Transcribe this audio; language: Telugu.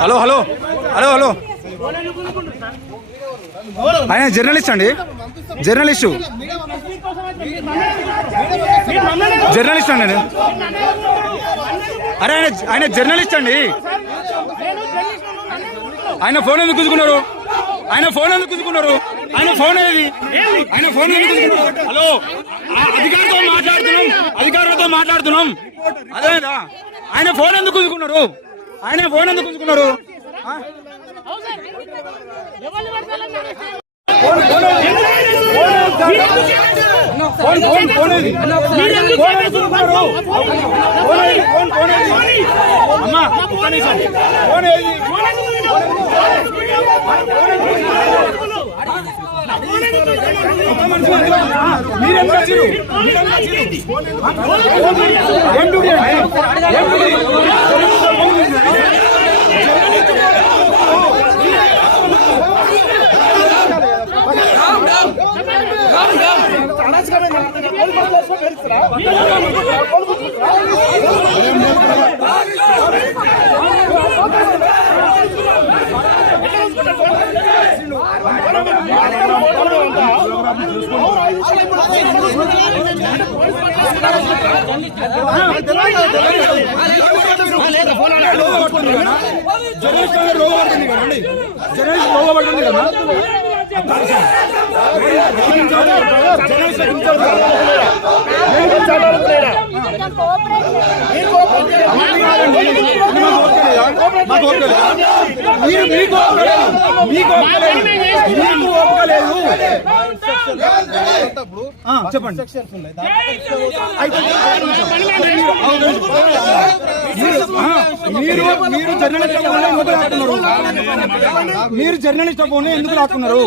Hello hello hello hello. ఆయన జర్నలిస్ట్ అండి. జర్నలిస్టు. జర్నలిస్ట్ అండి నేను అరే ఆయన ఆయన జర్నలిస్ట్ అండి. ఆయన ఫోన్ ఎందుకు గుంజుకున్నారు ఆయన ఫోన్ ఎందుకు గుంజుకున్నారు ఆయన ఫోన్ ఏది? ఆయన ఫోన్ ఎందుకు గుంజుకున్నారు హలో ఆ అధికారితో మాట్లాడుతున్నాం. అధికారులతో మాట్లాడుతున్నాం. అదేదా ఆయన ఫోన్ ఎందుకు ఉంచుకున్నారు ఆయన ఫోన్ ఎందుకు గుంజుకున్నారు ఆ? ఫోన్ ఫోన్ ఫోన్ ఏది ఫోన్ ఎందుకు గుంజుకున్నారు? ఫోన్ ఏది? ఫోన్ ఫోన్ ఏది? అమ్మా ఒక్క నిమిషం. ఫోన్ ఏది మీరేం చేసిరు? మీరేం చేసిరు? ఏం డ్యూటీ అండి? ఏం డ్యూటీ? జర్నలిస్ట్ అనేది లోగో లోపడుతుంది కదండి జర్నలిస్ట్ లోగో కదా మీకు చెప్పండి. మీరు- మీరు మీరు జర్నలిస్ట్ ఫోన్ ఎందుకు లాక్కున్నారు మీరు జర్నలిస్ట్ ఫోన్ ఎందుకు.